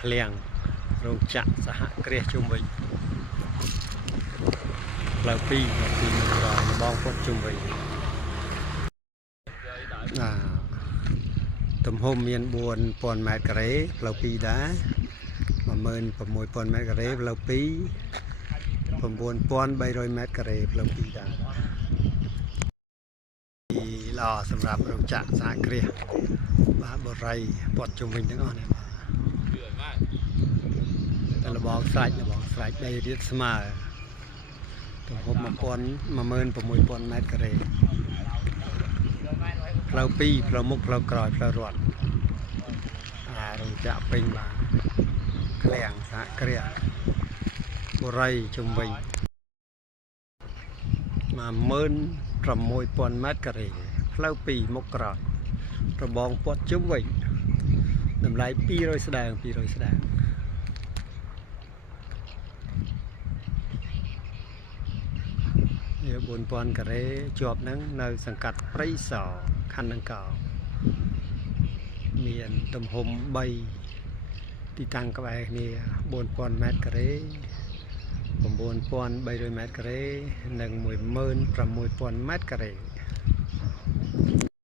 ឃ្លាំងរោងចក្រសហគ្រាសជុំវិញផ្លូវ2បងពុតជុំវិញទំហំមាន 4000 ម៉ែត្រការ៉េផ្លូវ2ដែរ 16000 ម៉ែត្រការ៉េផ្លូវ2 9300 ម៉ែត្រការ៉េផ្លូវ2ដែរល្អសម្រាប់រោងចក្រសហគ្រាសបាទបរិយព័ទ្ធជុំវិញទាំងអស់នេះតែលបងស្រេចដីរាបស្មើទំហំ 16000 ម៉ែត្រការ៉េផ្លូវ2ផ្លូវមុខផ្លូវក្រោយផ្លូវរត់រោងចក្រពេញបាទឃ្លាំងសហគ្រាសបរិយជុំវិញ 16000 ម៉ែត្រការ៉េផ្លូវ2មុខក្រោយរបងព័ទ្ធជុំវិញតម្លៃ200ស្ដើង4000 ការ៉េជាប់នឹងនៅសង្កាត់ព្រៃសរខណ្ឌដង្កោមានទំហំ3ទីតាំងក្បែរគ្នា 4000 ម៉ែត្រការ៉េ 9300 ម៉ែត្រការ៉េនិង 16000 ម៉ែត្រការ៉េ